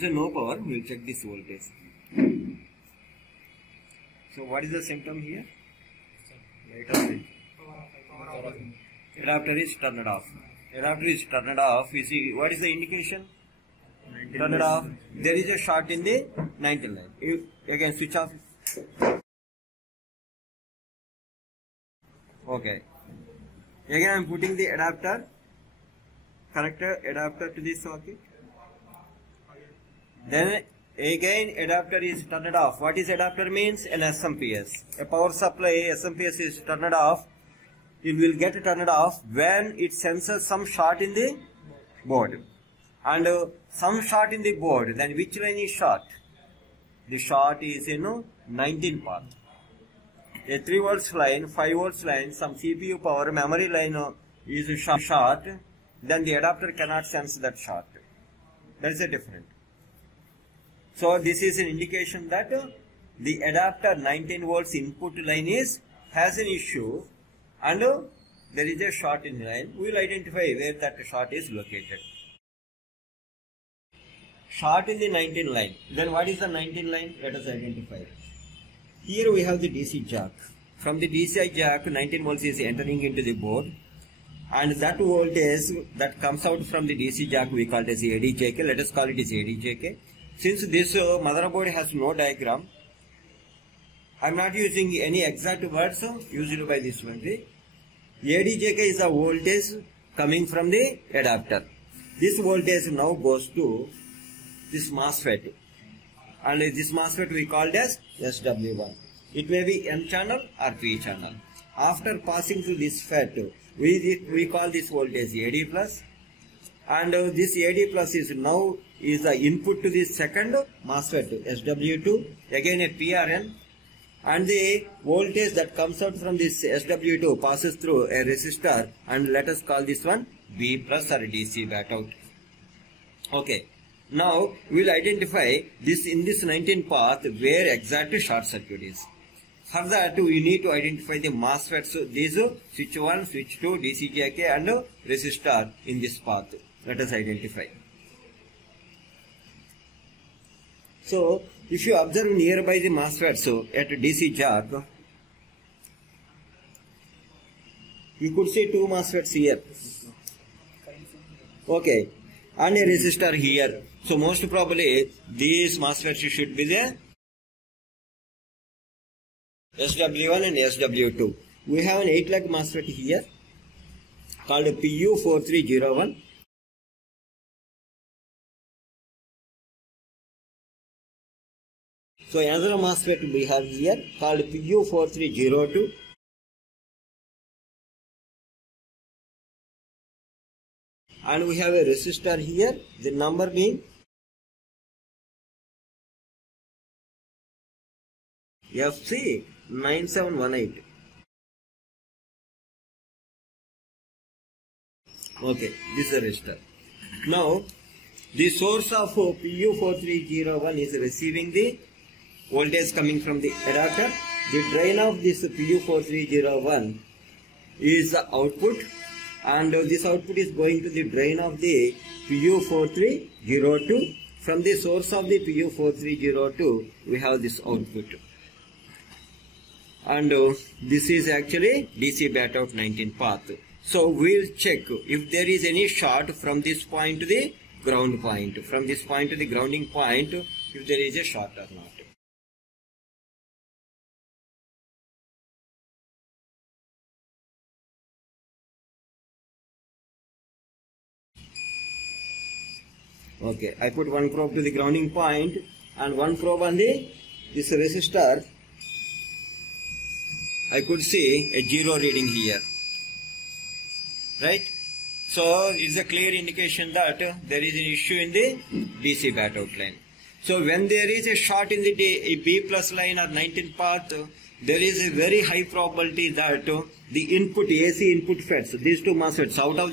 If there is no power, we will check this voltage. So what is the symptom here? Adapter is turned off. Adapter is turned off. You see, what is the indication? Turn it off. There is a short in the 19 line. You again switch off. Okay. Again I am putting the adapter, connector adapter to this socket. Then again adapter is turned off. What is adapter means? An SMPS. A power supply SMPS is turned off. It will get turned off when it senses some short in the board. And some short in the board. Then which line is short? The short is in 19 path. A 3 volts line, 5 volts line, some CPU power memory line is short. Then the adapter cannot sense that short. That is a different. So this is an indication that the adapter 19 volts input line has an issue, and there is a short in the line. We will identify where that short is located. Short in the 19 line. Then what is the 19 line? Let us identify. Here we have the DC jack. From the DC jack, 19 volts is entering into the board, and that voltage that comes out from the DC jack we call it as ADJK. Let us call it as ADJK. Since this motherboard has no diagram, I am not using any exact words used by this one. ADJK is the voltage coming from the adapter. This voltage now goes to this MOSFET, and this MOSFET we called as SW1. It may be N channel or P channel. After passing through this FET, we call this voltage AD plus, and this AD plus is now the input to the second MOSFET SW2, again a PRN, and the voltage that comes out from this SW2 passes through a resistor, and let us call this one B plus or DC bat out. Okay. Now we will identify this in this 19 path where exact short circuit is. For that we need to identify the MOSFETs. So these switch 1, switch 2, DC JK and resistor in this path. Let us identify. So if you observe nearby the MOSFETs at DC jack, you could see 2 MOSFETs here. Okay. And a resistor here. So most probably these MOSFETs should be the SW1 and SW2. We have an 8-leg MOSFET here called PU4301. So another MOSFET we have here called PU4302. And we have a resistor here, the number being FC9718. Okay, this is a resistor. Now, the source of PU4301 is receiving the voltage coming from the adapter. The drain of this PU4301 is the output, and this output is going to the drain of the PU4302. From the source of the PU4302, we have this output. And this is actually DC bat out 19 path. So we will check if there is any short from this point to the ground point. From this point to the grounding point, if there is a short or not. Okay, I put one probe to the grounding point and one probe on this resistor. I could see a 0 reading here, right? So it's a clear indication that there is an issue in the DC bat out line. So when there is a short in the B plus line or 19 path, there is a very high probability that the input AC input FETs, these two MOSFETs, out of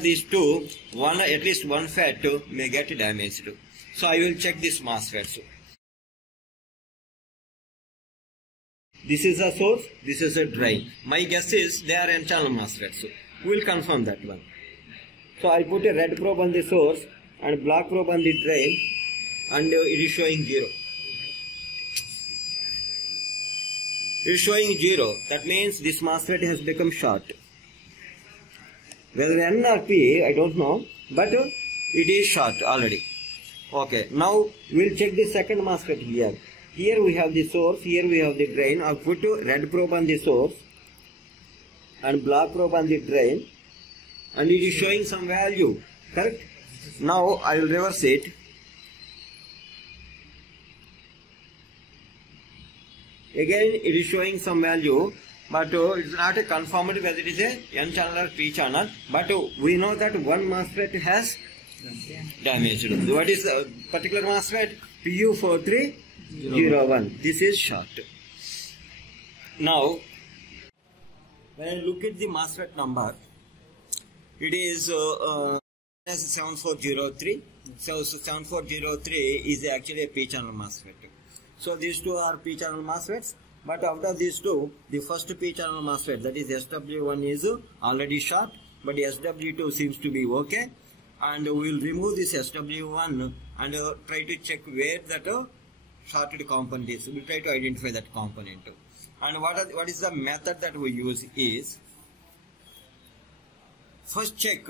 these two, at least one FET may get damaged. So I will check this MOSFETs. This is a source, this is a drain. My guess is they are N-channel MOSFETs. We will confirm that one. So I put a red probe on the source and black probe on the drain, and it is showing 0. It is showing 0. That means this MOSFET has become short. Whether N or P, I don't know, but it is short already. Okay, now we will check the second MOSFET here. Here we have the source, here we have the drain. I will put red probe on the source and black probe on the drain, and it is showing some value, correct? Now I will reverse it. Again it is showing some value, but it is not confirmed whether it is a N channel or P channel, but we know that one MOSFET has damaged. What is the particular MOSFET? PU4301. This is short. Now when I look at the MOSFET number, it is 7403. So 7403 is actually a P channel MOSFET. So these two are P channel MOSFETs, but after these two, the first P channel MOSFET, that is SW1, is already short, but SW2 seems to be okay. And we will remove this SW1 and try to check where that shorted component is. We will try to identify that component. And what is the method that we use is, first check,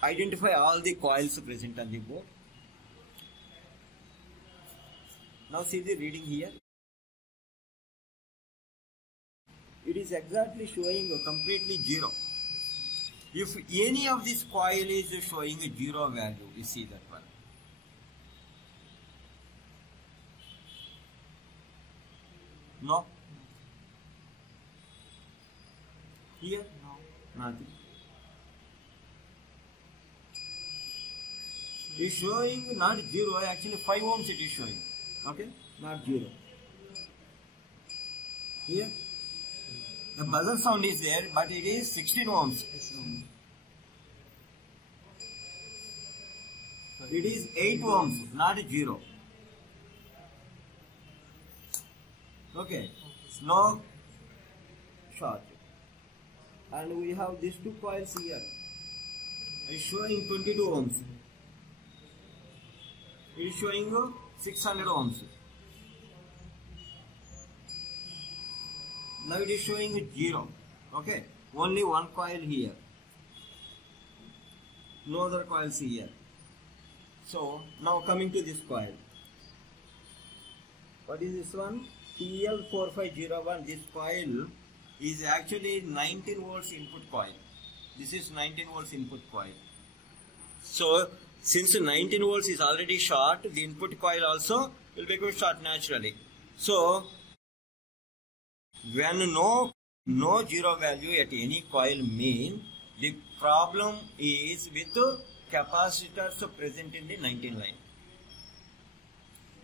identify all the coils present on the board. Now see the reading here. It is exactly showing completely 0. If any of this coil is showing a 0 value, you see that one. No? Here? No. Nothing. It is showing not 0, actually 5 ohms it is showing. Okay? Not 0. Here? The buzzer sound is there, but it is 16 ohms. It is 8 ohms, not 0. Okay? No short. And we have these two coils here. It is showing 22 ohms. It is showing 600 ohms. Now it is showing 0. Okay? Only one coil here. No other coils here. So now coming to this coil. What is this one? TL4501. This coil is actually 19 volts input coil. This is 19 volts input coil. So since 19 volts is already short, the input coil also will become short naturally. So when no 0 value at any coil mean, the problem is with capacitors present in the 19 line.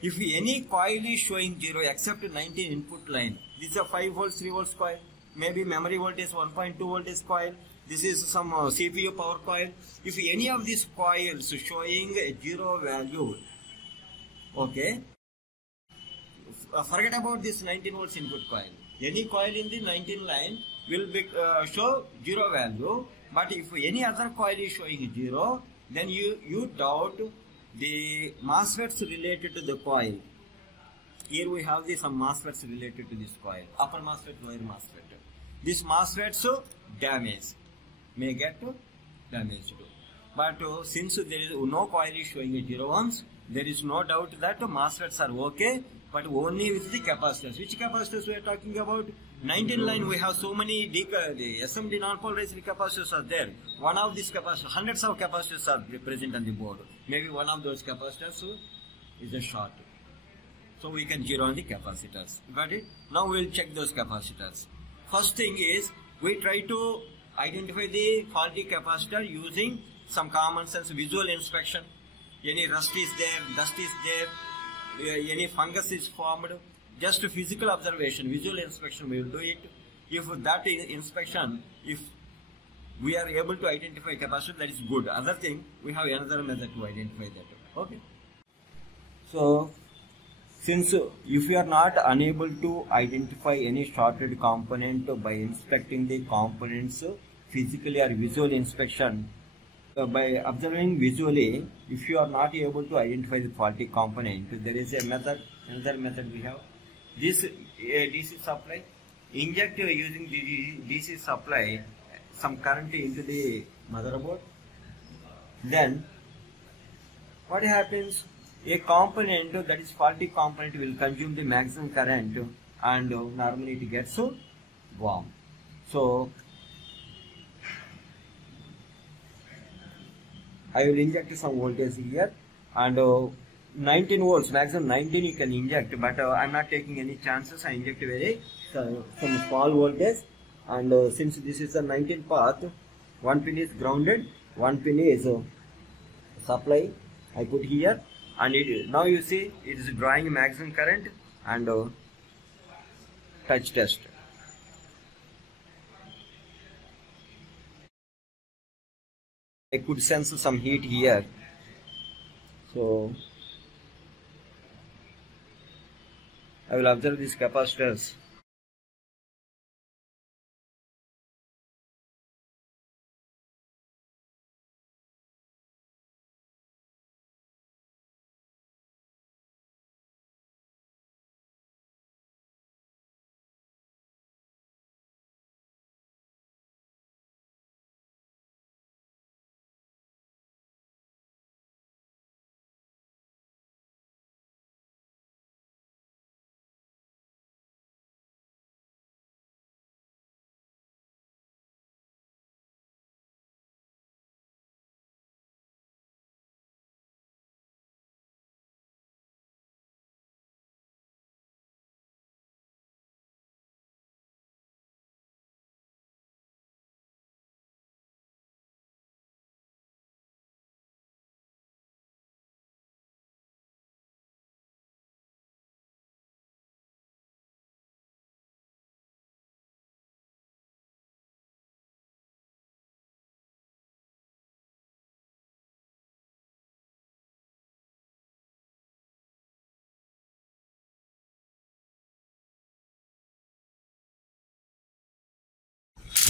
If any coil is showing 0 except 19 input line, this is a 5 volts, 3 volts coil, maybe memory voltage 1.2 voltage coil, this is some CPU power coil. If any of these coils showing a 0 value, okay, forget about this 19 volts input coil. Any coil in the 19 line will be, show 0 value, but if any other coil is showing 0, then you doubt the MOSFETs related to the coil. Here we have some MOSFETs related to this coil, upper MOSFET, lower MOSFET. This MOSFETs may get damaged. But since there is no coil is showing 0 ohms, there is no doubt that MOSFETs are okay, but only with the capacitors. Which capacitors we are talking about? 19 line we have so many the SMD non-polarized capacitors are there. One of these capacitors, hundreds of capacitors are present on the board. Maybe one of those capacitors is a short. So we can zero on the capacitors. Got it? Now we will check those capacitors. First thing is, we try to identify the faulty capacitor using some common sense visual inspection. Any rust is there, dust is there, any fungus is formed, just physical observation, visual inspection we will do it. If that inspection, if we are able to identify capacitor, that is good. Other thing, we have another method to identify that. Okay. So, since if you are not unable to identify any shorted component by inspecting the components physically or visual inspection, By observing visually, if you are not able to identify the faulty component, there is a method, another method we have. This DC supply, inject using the DC supply some current into the motherboard. Then what happens? A component that is faulty component will consume the maximum current, and normally it gets warm. So I will inject some voltage here, and 19 volts, maximum 19 you can inject, but I am not taking any chances. I inject some small voltage, and since this is a 19 path, one pin is grounded, one pin is supply. I put here, and now you see it is drawing maximum current, and touch test. I could sense some heat here, so I will observe these capacitors.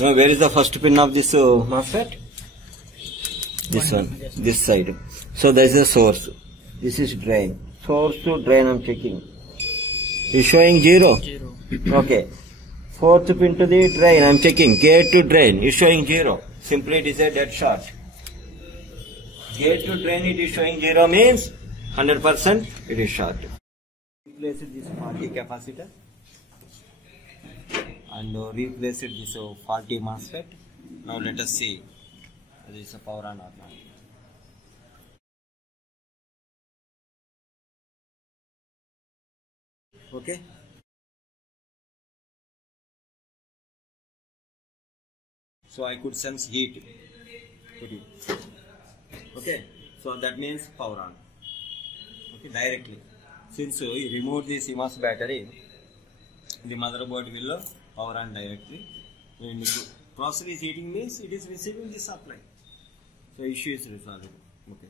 Now, where is the first pin of this MOSFET? This one, this side. So there is a source. This is drain. Source to drain I am checking. Is showing 0? 0. Okay. Fourth pin to the drain I am checking. Gate to drain is showing 0. Simply it is a dead short. Gate to drain it is showing 0 means 100% it is short. Replace this faulty capacitor and replace this faulty MOSFET. Now let us see whether it is a power on or not. Okay. So I could sense heat. Okay. So that means power on. Okay, directly. Since we remove the CMOS battery, the motherboard will power on directly. When the process is heating means it is receiving the supply. So issue is resolved. Okay.